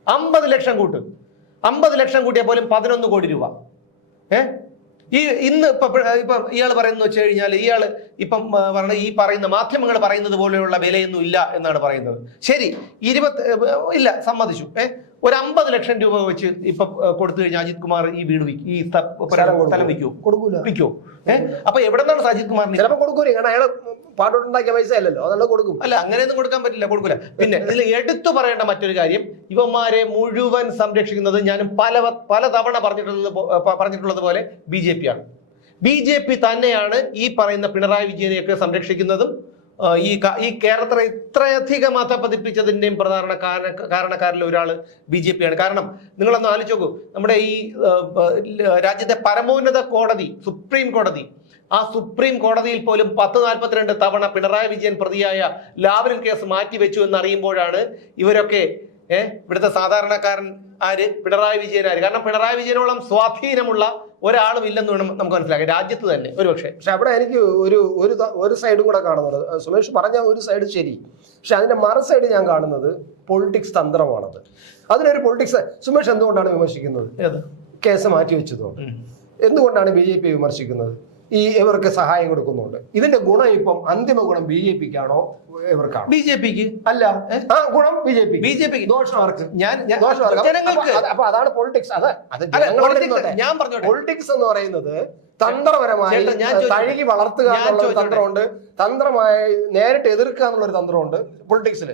അമ്പത് ലക്ഷം കൂട്ട്. അമ്പത് ലക്ഷം കൂട്ടിയാൽ പോലും പതിനൊന്ന് കോടി രൂപ. ഏ? ഈ ഇന്ന് ഇപ്പൊ ഇപ്പൊ ഇയാൾ പറയുന്നത് വെച്ച് കഴിഞ്ഞാൽ ഇയാൾ ഇപ്പം പറഞ്ഞ ഈ പറയുന്ന മാധ്യമങ്ങൾ പറയുന്നത് പോലെയുള്ള വിലയൊന്നും ഇല്ല എന്നാണ് പറയുന്നത്. ശരി ഇരുപത്തി ഇല്ല സമ്മതിച്ചു. ഏ ഒരു അമ്പത് ലക്ഷം രൂപ വെച്ച് ഇപ്പൊ കൊടുത്തു കഴിഞ്ഞാൽ അജിത് കുമാർ ഈ വീട് വിൽക്കും ഈ സ്ഥ- സ്ഥലം വിൽക്കും വിൽക്കുമോ കൊടുക്കൂല. വിൽക്കുമോ ഏ അപ്പൊ എവിടെ നിന്നാണ് അജിത് കുമാറിന്? ചിലപ്പോ കൊടുക്കൂല. കാരണം അയാൾ പാട്ടോട്ടുണ്ടാക്കിയ പൈസ അല്ലല്ലോ. അതല്ല കൊടുക്കും. അല്ല അങ്ങനെയൊന്നും കൊടുക്കാൻ പറ്റില്ല കൊടുക്കൂല. പിന്നെ ഇതിൽ എടുത്തു പറയേണ്ട മറ്റൊരു കാര്യം ഇവന്മാരെ മുഴുവൻ സംരക്ഷിക്കുന്നത് ഞാനും പല പല തവണ പറഞ്ഞിട്ടുള്ളത് പറഞ്ഞിട്ടുള്ളത് പോലെ ബി ജെ പി ആണ്. ബി ജെ പി തന്നെയാണ് ഈ പറയുന്ന പിണറായി വിജയനെയൊക്കെ സംരക്ഷിക്കുന്നതും ഈ ഈ കേരളത്തിലെ ഇത്രയധികം മത പതിപ്പിച്ചതിന്റെയും പ്രധാന കാരണ കാരണക്കാരിൽ ഒരാൾ ബി ജെ പി ആണ്. കാരണം നിങ്ങളൊന്ന് ആലോചിച്ച് നോക്കൂ. നമ്മുടെ ഈ രാജ്യത്തെ പരമോന്നത കോടതി സുപ്രീം കോടതി ആ സുപ്രീം കോടതിയിൽ പോലും പത്ത് നാൽപ്പത്തിരണ്ട് തവണ പിണറായി വിജയൻ പ്രതിയായ ലാവലിൻ കേസ് മാറ്റിവെച്ചു എന്ന് അറിയുമ്പോഴാണ് ഇവരൊക്കെ ഏഹ് ഇവിടുത്തെ സാധാരണക്കാരൻ ആര്? പിണറായി വിജയൻ ആര്? കാരണം പിണറായി വിജയനോളം സ്വാധീനമുള്ള ഒരാളും ഇല്ലെന്ന് വേണം നമുക്ക് മനസ്സിലാക്കാം. രാജ്യത്ത് തന്നെ ഒരുപക്ഷെ. പക്ഷെ അവിടെ എനിക്ക് ഒരു ഒരു ഒരു സൈഡും കൂടെ കാണുന്നത്. സുമേഷ് പറഞ്ഞ ഒരു സൈഡ് ശരി. പക്ഷെ അതിന്റെ മറു സൈഡ് ഞാൻ കാണുന്നത് പൊളിറ്റിക്സ് തന്ത്രമാണത്. അതിനൊരു പൊളിറ്റിക്സ് സുമേഷ് എന്തുകൊണ്ടാണ് വിമർശിക്കുന്നത്? കേസ് മാറ്റി വെച്ചതുകൊണ്ട് എന്തുകൊണ്ടാണ് ബി ജെ പി വിമർശിക്കുന്നത്? ഈ ഇവർക്ക് സഹായം കൊടുക്കുന്നുണ്ട്. ഇതിന്റെ ഗുണം ഇപ്പം അന്തിമ ഗുണം ബി ജെ പിക്കാണോ ഇവർക്കാണോ? ബി ജെ പിക്ക്. അല്ല. ആ ഗുണം B J P B J പിക്ക്. ദോഷം അവർക്ക്. ഞാൻ? ജനങ്ങൾക്ക്. അപ്പൊ അതാണ് പൊളിറ്റിക്സ് അത്. ഞാൻ പറഞ്ഞു പൊളിറ്റിക്സ് എന്ന് പറയുന്നത് തന്ത്രപരമായി തഴുകി വളർത്തുക എന്നുള്ള തന്ത്രമുണ്ട്. തന്ത്രമായി നേരിട്ട് എതിർക്കുക എന്നുള്ളൊരു തന്ത്രമുണ്ട്. പൊളിറ്റിക്സിൽ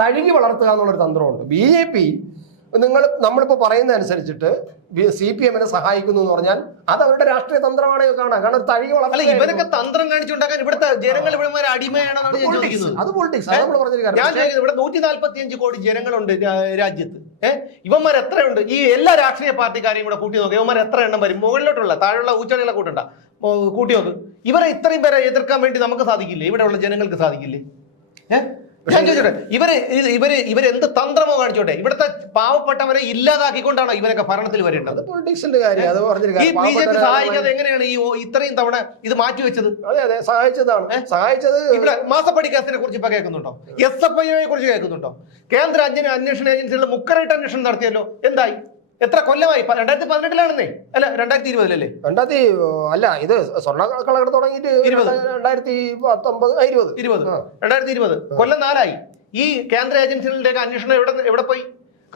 തഴുകി വളർത്തുക എന്നുള്ളൊരു തന്ത്രമുണ്ട്. ബി ജെ പി നിങ്ങൾ നമ്മളിപ്പോ പറയുന്ന അനുസരിച്ചിട്ട് സി പി എമ്മിനെ സഹായിക്കുന്നു എന്ന് പറഞ്ഞാൽ അത് അവരുടെ രാഷ്ട്രീയ തന്ത്രമാണോ കാണാൻ കാരണം ഒരു തഴി വളർത്തുകയായിരുന്നു. ഇവരൊക്കെ തന്ത്രം കാണിച്ചുണ്ടാക്കാൻ ഇവിടുത്തെ ജനങ്ങൾ ഇവിടെ അടിമയാണെന്നാണ് അത് ഞാൻ ചോദിക്കുന്നത്. അത് പൊളിറ്റിക്സ് നമ്മൾ പറഞ്ഞൊരു ഞാൻ കാര്യം ചോദിക്കുന്നത് ഇവിടെ നൂറ്റി നാല്പത്തി അഞ്ച് കോടി ജനങ്ങളുണ്ട് രാജ്യത്ത്. ഏഹ് ഇവന്മാർ എത്രയുണ്ട്? ഈ എല്ലാ രാഷ്ട്രീയ പാർട്ടിക്കാരെയും കൂടെ കൂട്ടി നോക്കുക ഇവന്മാർ എത്ര എണ്ണം വരും? മുകളിലോട്ടുള്ള താഴെയുള്ള ഊച്ചടികളെ കൂട്ടണ്ട. കൂട്ടി നോക്ക്. ഇവരെ ഇത്രയും പേരെ എതിർക്കാൻ വേണ്ടി നമുക്ക് സാധിക്കില്ലേ? ഇവിടെയുള്ള ജനങ്ങൾക്ക് സാധിക്കില്ലേ? ഏഹ് ഞാൻ ചോദിച്ചോട്ടെ ഇവർ ഇവർ ഇവരെന്ത് തന്ത്രമോ കാണിച്ചോട്ടെ? ഇവിടുത്തെ പാവപ്പെട്ടവരെ ഇല്ലാതാക്കിക്കൊണ്ടാണോ ഇവരൊക്കെ ഭരണത്തിൽ വരേണ്ടത്? പൊളിറ്റിക്സിന്റെ കാര്യം അത് ഈ ബി ജെ പി സഹായിക്കാതെ എങ്ങനെയാണ് ഈ ഇത്രയും തവണ ഇത് മാറ്റിവെച്ചത്? അതെ അതെ സഹായിച്ചതാണ്. സഹായിച്ചത് ഇവിടെ മാസപ്പടി കേസിനെ കുറിച്ച് ഇപ്പൊ കേൾക്കുന്നുണ്ടോ? എസ് എഫ് ഐയെ കുറിച്ച് കേൾക്കുന്നുണ്ടോ? കേന്ദ്ര അന്വേഷണ ഏജൻസികൾ മുക്കറായിട്ട് അന്വേഷണം നടത്തിയല്ലോ. എന്തായി? എത്ര കൊല്ലമായി? രണ്ടായിരത്തി പതിനെട്ടിലാണെന്നേ. അല്ല രണ്ടായിരത്തി ഇരുപതിലല്ലേ? രണ്ടായിരത്തി അല്ല ഇത് സ്വർണ കളകട തുടങ്ങിയിട്ട് ഇരുപത്. രണ്ടായിരത്തി പത്തൊമ്പത് ഇരുപത്. ഇരുപത്. രണ്ടായിരത്തി ഇരുപത്. കൊല്ലം നാലായി. ഈ കേന്ദ്ര ഏജൻസികളുടെ അന്വേഷണം എവിടെ എവിടെ പോയി?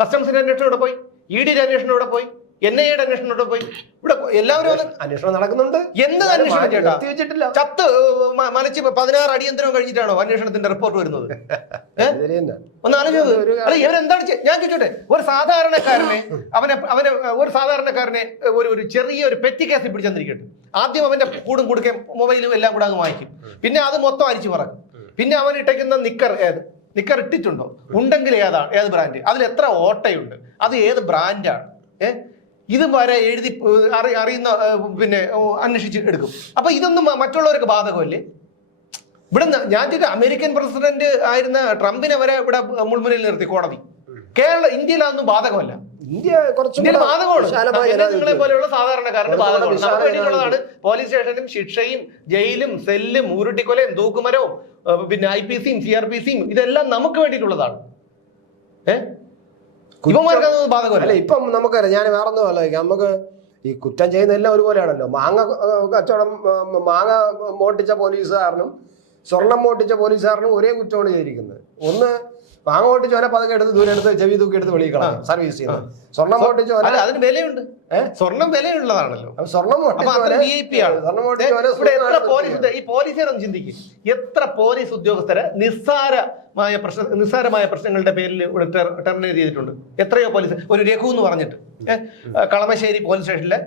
കസ്റ്റംസിന്റെ അന്വേഷണം എവിടെ പോയി? ഇ ഡിയുടെ അന്വേഷണം എവിടെ പോയി? എൻ ഐ എയുടെ അന്വേഷണം എവിടെ പോയി? ഇവിടെ എല്ലാവരും അന്വേഷണം നടക്കുന്നുണ്ട്. എന്ത് അന്വേഷണം ചേട്ടാ? വെച്ചിട്ടില്ല ചത്ത് മ- മരിച്ച് പതിനാറ് അടിയന്തരം കഴിഞ്ഞിട്ടാണോ അന്വേഷണത്തിന്റെ റിപ്പോർട്ട് വരുന്നത്? ഏഹ്? ഒന്ന് ആലോചിച്ചത് അല്ല ഇവരെന്താണ് ഞാൻ ചോദിച്ചോട്ടെ. ഒരു സാധാരണക്കാരനെ അവനെ അവനെ ഒരു സാധാരണക്കാരനെ ഒരു ഒരു ചെറിയ ഒരു പെറ്റി കേസിൽ പിടിച്ചെന്നിരിക്കട്ടെ ആദ്യം അവന്റെ കൂടും കൊടുക്കെ മൊബൈലും എല്ലാം കൂടെ അങ്ങ് വാങ്ങിക്കും പിന്നെ അത് മൊത്തം അരിച്ചു പറക്കും. പിന്നെ അവൻ ഇട്ടേക്കുന്ന നിക്കർ ഏത്? നിക്കർ ഇട്ടിട്ടുണ്ടോ? ഉണ്ടെങ്കിൽ ഏതാണ് ഏത് ബ്രാൻഡ്? അതിൽ എത്ര ഓട്ടയുണ്ട്? അത് ഏത് ബ്രാൻഡാണ്? ഏ ഇത് വരെ എഴുതി അറി അറിയുന്ന പിന്നെ അന്വേഷിച്ച് എടുക്കും. അപ്പൊ ഇതൊന്നും മറ്റുള്ളവർക്ക് ബാധകമല്ലേ? ഇവിടെ ഞാൻ ചോദിക്കാം അമേരിക്കൻ പ്രസിഡന്റ് ആയിരുന്ന ട്രംപിനെ വരെ ഇവിടെ മുൾമുനയിൽ നിർത്തി കോടതി. കേരള ഇന്ത്യയിൽ അതൊന്നും ബാധകമല്ല. ഇന്ത്യ കുറച്ച് നിങ്ങളെ പോലെയുള്ള സാധാരണക്കാരന് ബാധകമാണ്. നമുക്ക് വേണ്ടിയിട്ടുള്ളതാണ് പോലീസ് സ്റ്റേഷനും ശിക്ഷയും ജയിലും സെല്ലും ഊരുട്ടിക്കൊലയും തൂക്കുമരവും പിന്നെ ഐ പി സിയും സി ആർ പി സിയും ഇതെല്ലാം നമുക്ക് വേണ്ടിയിട്ടുള്ളതാണ്. ഏഹ് ഇവന്മാർക്ക് അല്ല ഇപ്പം നമുക്കറിയാം ഞാൻ വേറെ ഒന്നും ആലോചിക്കാം നമുക്ക് ഈ കുറ്റം ചെയ്യുന്ന എല്ലാം ഒരുപോലെയാണല്ലോ. മാങ്ങ കച്ചവടം മാങ്ങ മോട്ടിച്ച പോലീസുകാരനും സ്വർണം മോട്ടിച്ച പോലീസുകാരനും ഒരേ കുറ്റമാണ് ചെയ്തിരിക്കുന്നത്. ഒന്ന് മാങ്ങ മോട്ടിച്ചവനെ പതുക്കെ എടുത്ത് ദൂരെ എടുത്ത് ചെവി തൂക്കി എടുത്ത് വെളിയിൽ കളയാം സർവീസ് ചെയ്യുന്നത്. സ്വർണം പോട്ട് അല്ല അതിന് വിലയുണ്ട്. സ്വർണം വിലയുള്ളതാണല്ലോ. സ്വർണം സ്വർണം പോലീസ് ഈ പോലീസുകാരൊന്നും ചിന്തിക്കും. എത്ര പോലീസ് ഉദ്യോഗസ്ഥരെ നിസ്സാരമായ പ്രശ്ന നിസ്സാരമായ പ്രശ്നങ്ങളുടെ പേരിൽ ടെർമിനേറ്റ് ചെയ്തിട്ടുണ്ട്. എത്രയോ പോലീസ്. ഒരു രഘു എന്ന് പറഞ്ഞിട്ട്. കളമശ്ശേരി പോലീസ് സ്റ്റേഷനിലെ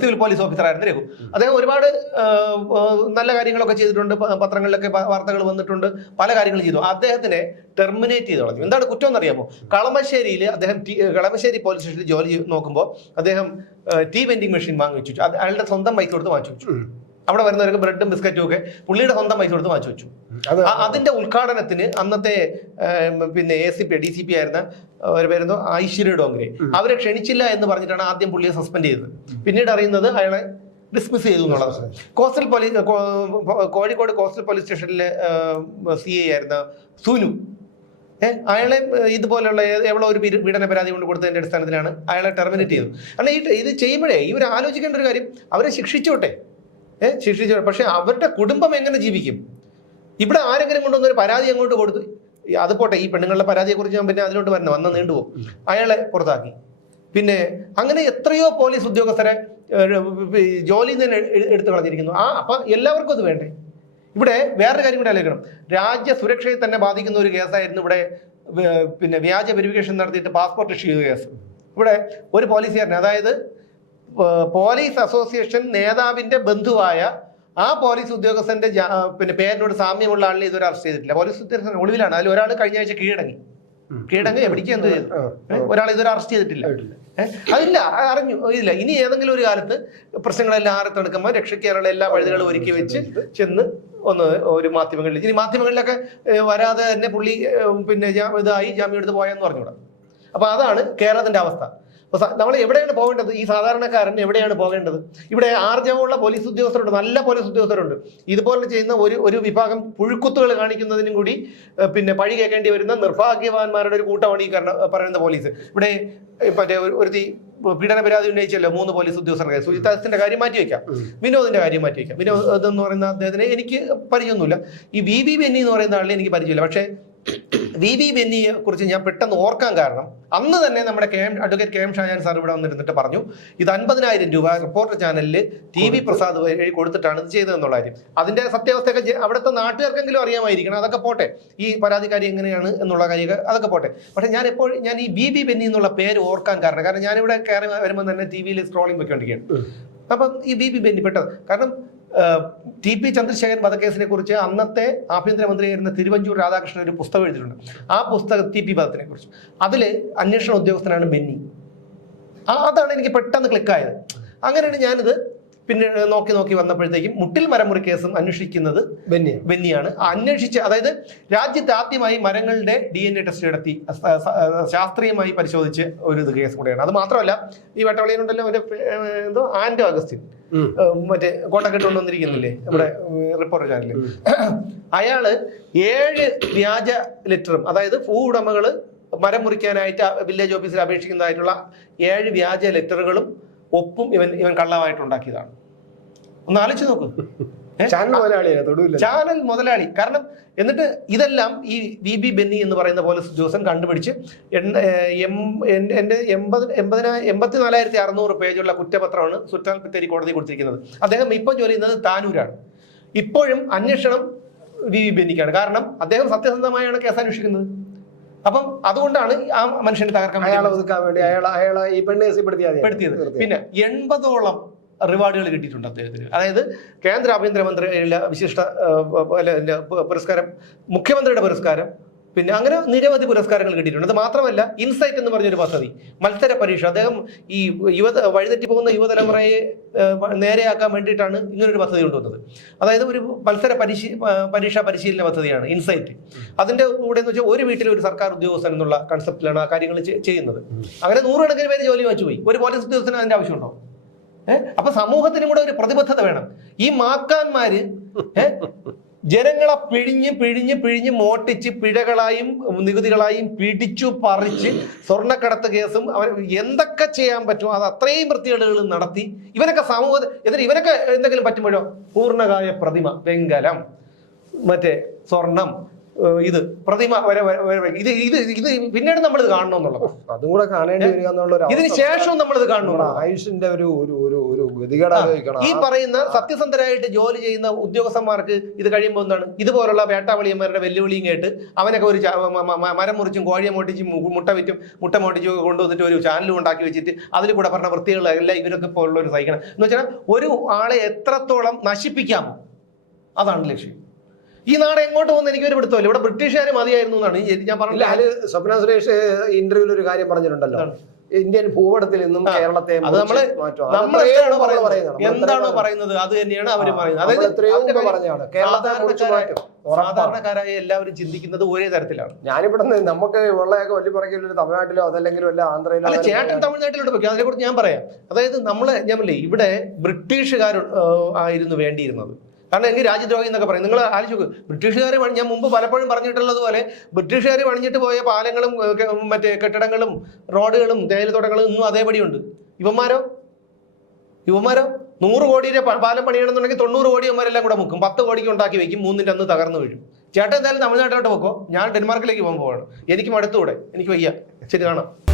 സിവിൽ പോലീസ് ഓഫീസറായിരുന്നു രഘു അദ്ദേഹം ഒരുപാട് നല്ല കാര്യങ്ങളൊക്കെ ചെയ്തിട്ടുണ്ട്. പത്രങ്ങളിലൊക്കെ വാർത്തകൾ വന്നിട്ടുണ്ട്. പല കാര്യങ്ങൾ ചെയ്തു. അദ്ദേഹത്തിനെ ടെർമിനേറ്റ് ചെയ്ത് കളഞ്ഞു. എന്താണ് കുറ്റം എന്നറിയാമോ? കളമശ്ശേരിയിൽ അദ്ദേഹം കളമശ്ശേരി പോലീസ് സ്റ്റേഷനിൽ ജോലി നോക്കുമ്പോൾ അദ്ദേഹം ടീ വെൻഡിങ് മെഷീൻ വാങ്ങി വെച്ചു അത് അയാളുടെ സ്വന്തം ബൈക്ക് കൊടുത്ത് വാങ്ങിച്ചു. അവിടെ വരുന്നവർക്ക് ബ്രെഡും ബിസ്ക്കറ്റും ഒക്കെ പുള്ളിയുടെ സ്വന്തം പൈസ കൊടുത്ത് വാങ്ങിച്ചു വെച്ചു. അതിന്റെ ഉദ്ഘാടനത്തിന് അന്നത്തെ പിന്നെ A C P D C P ആയിരുന്ന ഒരു പേരുന്നു ഐശ്വര്യ ഡോങ്കരെ അവരെ ക്ഷണിച്ചില്ല എന്ന് പറഞ്ഞിട്ടാണ് ആദ്യം പുള്ളിയെ സസ്പെൻഡ് ചെയ്തത്. പിന്നീട് അറിയുന്നത് അയാളെ ഡിസ്മിസ് ചെയ്തു എന്നുള്ളത് coastal police Kozhikode coastal police സ്റ്റേഷനിലെ സി ഐ ആയിരുന്ന സുനു. ഏഹ് അയാളെ ഇതുപോലെയുള്ള ഇതുപോലുള്ള എവിടെ ഒരു പീഡ- പീഡന പരാതി കൊണ്ട് കൊടുത്തതിന്റെ അടിസ്ഥാനത്തിലാണ് അയാളെ ടെർമിനേറ്റ് ചെയ്തത്. അല്ല ഈ ഇത് ചെയ്യുമ്പോഴേ ഇവർ ആലോചിക്കേണ്ട ഒരു കാര്യം അവരെ ശിക്ഷിച്ചോട്ടെ. ഏഹ് ശിക്ഷിച്ചോട്ടെ പക്ഷെ അവരുടെ കുടുംബം എങ്ങനെ ജീവിക്കും? ഇവിടെ ആരെങ്കിലും കൊണ്ടുവന്നൊരു പരാതി അങ്ങോട്ട് കൊടുത്തു അത് പോട്ടെ ഈ പെണ്ണുങ്ങളുടെ പരാതിയെ കുറിച്ച് ഞാൻ പിന്നെ അതിലോട്ട് വരണം. വന്ന നീണ്ടുപോകും അയാളെ പുറത്താക്കി. പിന്നെ അങ്ങനെ എത്രയോ പോലീസ് ഉദ്യോഗസ്ഥരെ ജോലി നിന്ന് എടുത്തു കളഞ്ഞിരിക്കുന്നു. ആ അപ്പൊ എല്ലാവർക്കും അത് വേണ്ടേ? ഇവിടെ വേറൊരു കാര്യം കൂടെ ആലോചിക്കണം. രാജ്യ സുരക്ഷയെ തന്നെ ബാധിക്കുന്ന ഒരു കേസായിരുന്നു ഇവിടെ പിന്നെ വ്യാജ വെരിഫിക്കേഷൻ നടത്തിയിട്ട് പാസ്പോർട്ട് ഇഷ്യൂ ചെയ്ത കേസ്. ഇവിടെ ഒരു പോലീസുകാരൻ അതായത് പോലീസ് അസോസിയേഷൻ നേതാവിന്റെ ബന്ധുവായ ആ പോലീസ് ഉദ്യോഗസ്ഥന്റെ പിന്നെ പേരിനോട് സാമ്യമുള്ള ആളിനെ ഇതുവരെ അറസ്റ്റ് ചെയ്തിട്ടില്ല. പോലീസ് ഉദ്യോഗസ്ഥൻ ഒളിവിലാണ്. അതിൽ ഒരാൾ കഴിഞ്ഞ ആഴ്ച കീഴടങ്ങി. കീഴടങ്ങി. എവിടേക്ക് എന്ത് ചെയ്തു ഒരാൾ ഇതുവരെ അറസ്റ്റ് ചെയ്തിട്ടില്ല. അതില്ല. അറിഞ്ഞു. ഇല്ല. ഇനി ഏതെങ്കിലും ഒരു കാലത്ത് പ്രശ്നങ്ങളെല്ലാം ആറത്തെടുക്കുമ്പോൾ രക്ഷിക്കാനുള്ള എല്ലാ വഴികളും ഒരുക്കി വെച്ച് ചെന്ന് ഒന്ന് ഒരു മാധ്യമങ്ങളിൽ ഇനി മാധ്യമങ്ങളിലൊക്കെ വരാതെ തന്നെ പുള്ളി പിന്നെ ഇതായി ജാമ്യം എടുത്ത് പോയെന്ന് പറഞ്ഞുകൂടാ. അപ്പൊ അതാണ് കേരളത്തിന്റെ അവസ്ഥ. നമ്മൾ എവിടെയാണ് പോകേണ്ടത്? ഈ സാധാരണക്കാരൻ എവിടെയാണ് പോകേണ്ടത്? ഇവിടെ ആർജവമുള്ള പോലീസ് ഉദ്യോഗസ്ഥരുണ്ട് നല്ല പോലീസ് ഉദ്യോഗസ്ഥരുണ്ട്. ഇതുപോലെ ചെയ്യുന്ന ഒരു ഒരു വിഭാഗം പുഴുക്കുത്തുകൾ കാണിക്കുന്നതിനും കൂടി പിന്നെ പഴി കേൾക്കേണ്ടി വരുന്ന നിർഭാഗ്യവാന്മാരുടെ ഒരു കൂട്ടമാണ് ഈ പറയുന്ന പോലീസ്. ഇവിടെ മറ്റേ ഒരു പീഡന പരാതി ഉന്നയിച്ചല്ലോ മൂന്ന് പോലീസ് ഉദ്യോഗസ്ഥരുടെ സുജിതാസിന്റെ കാര്യം മാറ്റി വെക്കാം. വിനോദിന്റെ കാര്യം മാറ്റി വെക്കാം. വിനോദ് എന്ന് പറയുന്ന അദ്ദേഹത്തിന് എനിക്ക് പരിചയമൊന്നുമില്ല. ഈ വി ബി ബെന്നി എന്ന് പറയുന്ന ആളിനെ എനിക്ക് പരിചയമില്ല. പക്ഷേ വി വി ബെന്നിയെ കുറിച്ച് ഞാൻ പെട്ടെന്ന് ഓർക്കാൻ കാരണം അന്ന് തന്നെ നമ്മുടെ K M advocate K M Shajan sir ഇവിടെ വന്നിരുന്നിട്ട് പറഞ്ഞു ഇത് അൻപതിനായിരം രൂപ റിപ്പോർട്ടർ ചാനലിൽ ടി വി പ്രസാദ് വഴി കൊടുത്തിട്ടാണ് ഇത് ചെയ്തതെന്നുള്ള കാര്യം. അതിന്റെ സത്യാവസ്ഥയൊക്കെ അവിടുത്തെ നാട്ടുകാർക്കെങ്കിലും അറിയാമായിരിക്കണം. അതൊക്കെ പോട്ടെ. ഈ പരാതിക്കാരി എങ്ങനെയാണ് എന്നുള്ള കാര്യമൊക്കെ അതൊക്കെ പോട്ടെ. പക്ഷെ ഞാൻ എപ്പോഴും ഞാൻ ഈ ബി ബി ബെന്നി എന്നുള്ള പേര് ഓർക്കാൻ കാരണം കാരണം ഞാനിവിടെ കയറി വരുമ്പോൾ തന്നെ ടി വിയിൽ സ്ക്രോളിംഗ് വെക്കൊണ്ടിരിക്കുകയാണ് അപ്പം ഈ ബി ബി ബെന്നി പെട്ടത്. കാരണം ടി പി ചന്ദ്രശേഖരൻ വധക്കേസിനെ കുറിച്ച് അന്നത്തെ ആഭ്യന്തരമന്ത്രിയായിരുന്ന തിരുവഞ്ചൂർ രാധാകൃഷ്ണൻ ഒരു പുസ്തകം എഴുതിയിട്ടുണ്ട്. ആ പുസ്തകം ടി പി വധത്തിനെ കുറിച്ച് അതിൽ അന്വേഷണ ഉദ്യോഗസ്ഥനാണ് ബെന്നി. അതാണ് എനിക്ക് പെട്ടെന്ന് ക്ലിക്കായത് അങ്ങനെയാണ് ഞാനിത് പിന്നെ നോക്കി നോക്കി വന്നപ്പോഴത്തേക്കും മുട്ടിൽ മരമുറി കേസും അന്വേഷിക്കുന്നത് ബെന്നിയ ബെന്നിയാണ്. അന്വേഷിച്ച് അതായത് രാജ്യത്ത് ആദ്യമായി മരങ്ങളുടെ ഡി എൻ എ ടെസ്റ്റ് നടത്തി ശാസ്ത്രീയമായി പരിശോധിച്ച് ഒരു ഇത് കേസ് കൂടെയാണ്. അത് മാത്രമല്ല ഈ വട്ടവളിയനുണ്ടല്ലോ ഉണ്ടല്ലോ എന്തോ ആൻഡോ അഗസ്റ്റിൻ മറ്റേ കോട്ടക്കെട്ട് കൊണ്ടുവന്നിരിക്കുന്നില്ലേ നമ്മുടെ റിപ്പോർട്ടർ ചാനലിൽ അയാൾ ഏഴ് വ്യാജ ലെറ്ററും അതായത് ഭൂ ഉടമകൾ മരം മുറിക്കാനായിട്ട് വില്ലേജ് ഓഫീസിൽ അപേക്ഷിക്കുന്നതായിട്ടുള്ള ഏഴ് വ്യാജ ലെറ്ററുകളും ഒപ്പും ഇവൻ ഇവൻ കള്ളമായിട്ട് ഉണ്ടാക്കിയതാണ്. ഒന്ന് ആലോചിച്ച് നോക്ക്. ചാനൽ മുതലാളി കാരണം എന്നിട്ട് ഇതെല്ലാം ഈ വി ബി ബെന്നി എന്ന് പറയുന്ന പോലെ ജോസൻ കണ്ടുപിടിച്ച് എന്റെ എൺപത് എൺപതിനാ എൺപത്തിനാലായിരത്തി അറുന്നൂറ് പേജുള്ള കുറ്റപത്രമാണ് സുൽത്താൻ ബത്തേരി കോടതി കൊടുത്തിരിക്കുന്നത്. അദ്ദേഹം ഇപ്പൊ ജോലി ചെയ്യുന്നത് താനൂരാണ്. ഇപ്പോഴും അന്വേഷണം വി ബി ബെന്നിക്കാണ്. കാരണം അദ്ദേഹം സത്യസന്ധമായാണ് കേസ് അന്വേഷിക്കുന്നത്. അപ്പം അതുകൊണ്ടാണ് ആ മനുഷ്യനെ തകർക്കാൻ വേണ്ടി അയാളെ ഒതുക്കാൻ വേണ്ടി അയാളെ അയാളെ ഈ പെണ്ണ്. പെടുത്തിയത്. പിന്നെ എൺപതോളം റിവാർഡുകൾ കിട്ടിയിട്ടുണ്ട് അദ്ദേഹത്തിന് അതായത് കേന്ദ്ര ആഭ്യന്തരമന്ത്രിയുടെ വിശിഷ്ട പുരസ്കാരം മുഖ്യമന്ത്രിയുടെ പുരസ്കാരം പിന്നെ അങ്ങനെ നിരവധി പുരസ്കാരങ്ങൾ കിട്ടിയിട്ടുണ്ട്. അത് മാത്രമല്ല ഇൻസൈറ്റ് എന്ന് പറഞ്ഞൊരു പദ്ധതി മത്സര പരീക്ഷ. അദ്ദേഹം ഈ യുവ വഴിതെറ്റി പോകുന്ന യുവതലമുറയെ നേരെയാക്കാൻ വേണ്ടിയിട്ടാണ് ഇങ്ങനൊരു പദ്ധതി കൊണ്ടുവന്നത്. അതായത് ഒരു മത്സര പരിശീ പരീക്ഷാ പരിശീലന പദ്ധതിയാണ് ഇൻസൈറ്റ് അതിന്റെ കൂടെ എന്ന് വെച്ചാൽ ഒരു വീട്ടിൽ ഒരു സർക്കാർ ഉദ്യോഗസ്ഥൻ എന്നുള്ള കൺസെപ്റ്റിലാണ് ആ കാര്യങ്ങൾ ചെയ്യുന്നത്. അങ്ങനെ നൂറുകണക്കിന് പേര് ജോലി വെച്ചു പോയി. ഒരു പോലീസ് ഉദ്യോഗസ്ഥന് അതിന്റെ ആവശ്യമുണ്ടോ? ഏഹ് അപ്പൊ സമൂഹത്തിനും കൂടെ ഒരു പ്രതിബദ്ധത വേണം. ഈ മാക്കാന്മാര് ഏഹ് ജനങ്ങളെ പിഴിഞ്ഞ് പിഴിഞ്ഞ് പിഴിഞ്ഞ് മോട്ടിച്ച് പിഴകളായും നികുതികളായും പിടിച്ചു പറിച്ച് സ്വർണക്കടത്ത് കേസും അവർ എന്തൊക്കെ ചെയ്യാൻ പറ്റുമോ അത് അത്രയും വൃത്തികേടുകൾ നടത്തി ഇവനൊക്കെ സമൂഹ എന്നിട്ട് ഇവനൊക്കെ എന്തെങ്കിലും പറ്റുമ്പോഴോ? പൂർണകായ പ്രതിമ വെങ്കലം മറ്റേ സ്വർണം ഇത് പ്രതിമ വരെ ഇത് ഇത് ഇത് പിന്നീട് നമ്മൾ ഇത് കാണണം എന്നുള്ളത് അതും കൂടെ കാണേണ്ടി വരിക എന്നുള്ള ഇതിന് ശേഷം ശേഷവും നമ്മൾ ഇത് കാണണം ആയുഷിന്റെ ഒരു ഒരു ഒരു ഒരു ഈ പറയുന്ന സത്യസന്ധരായിട്ട് ജോലി ചെയ്യുന്ന ഉദ്യോഗസ്ഥന്മാർക്ക് ഇത് കഴിയുമ്പോൾ എന്താണ്? ഇതുപോലുള്ള വേട്ടാവളിയന്മാരുടെ വെല്ലുവിളിയും കേട്ട് അവനൊക്കെ ഒരു മരം മുറിച്ചും കോഴിയെ മോട്ടിച്ചും മുട്ട വിറ്റും മുട്ട മോട്ടിച്ചും ഒക്കെ കൊണ്ടുവന്നിട്ട് ഒരു ചാനലും ഉണ്ടാക്കി വെച്ചിട്ട് അതിൽ കൂടെ പറഞ്ഞ വൃത്തികളെല്ലാം ഇവരൊക്കെ പോലുള്ള ഒരു സഹിക്കണം. എന്ന് വെച്ചാൽ ഒരു ആളെ എത്രത്തോളം നശിപ്പിക്കാമോ അതാണ് ലക്ഷ്യം. ഈ നാട് എങ്ങോട്ട് പോകുന്ന എനിക്ക് ഒരു പിടുത്തമില്ല. ഇവിടെ ബ്രിട്ടീഷുകാർ മതിയായിരുന്നു എന്നാണ്. ഞാൻ പറഞ്ഞത് പറഞ്ഞില്ല അതിൽ സ്വപ്ന സുരേഷ് ഇന്റർവ്യൂവിൽ ഒരു കാര്യം പറഞ്ഞിട്ടുണ്ടല്ലോ? ഇന്ത്യൻ ഭൂപടത്തിൽ നിന്നും. കേരളത്തെ. നമ്മൾ എന്താണോ പറയുന്നത്? അത് തന്നെയാണ് അവർ പറയുന്നത്. അതായത് എത്രയോ പറഞ്ഞതാണ് കേരളത്തെ സാധാരണക്കാരായ- എല്ലാവരും ചിന്തിക്കുന്നത് ഒരേ തരത്തിലാണ്. ഞാനിവിടെ നമുക്ക് വെള്ളയൊക്കെ വലിയ ഒരു തമിഴ്നാട്ടിലോ അതല്ലെങ്കിലും വല്ല ആന്ധ്രയിലോ അല്ല ചേട്ടൻ തമിഴ്നാട്ടിലോട്ട് പോയി. അതിനെ കുറിച്ച് ഞാൻ പറയാം. അതായത് നമ്മൾ ഞാൻ ഇവിടെ ബ്രിട്ടീഷുകാർ ആയിരുന്നു വേണ്ടിയിരുന്നത്. കാരണം എനിക്ക് രാജ്യദ്രോഹി എന്നൊക്കെ പറയും. നിങ്ങൾ ആലോചിച്ച് ബ്രിട്ടീഷുകാർ ഞാൻ മുമ്പ് പലപ്പോഴും പറഞ്ഞിട്ടുള്ളതുപോലെ ബ്രിട്ടീഷുകാർ പണിഞ്ഞിട്ട് പോയ പാലങ്ങളും മറ്റേ കെട്ടിടങ്ങളും റോഡുകളും തേയിലത്തോട്ടങ്ങളും ഇന്നും അതേപടിയുണ്ട്. ഇവന്മാരോ? ഇവന്മാരോ? നൂറ് കോടിയുടെ പാലം പണിയണമെന്നുണ്ടെങ്കിൽ തൊണ്ണൂറ് കോടി ഇവന്മാരെല്ലാം കൂടെ മുക്കും. പത്ത് കോടിക്ക് ഉണ്ടാക്കി വെക്കും മൂന്നിന്റെ അന്ന് തകർന്നു വീഴും. ചേട്ടൻ എന്തായാലും തമിഴ്നാട്ടിലോട്ട് പോക്കോ? ഞാൻ ഡെൻമാർക്കിലേക്ക് പോകാൻ പോവാണ്. എനിക്കും അടുത്തൂടെ. എനിക്ക് വയ്യ. ശരി കാണാം.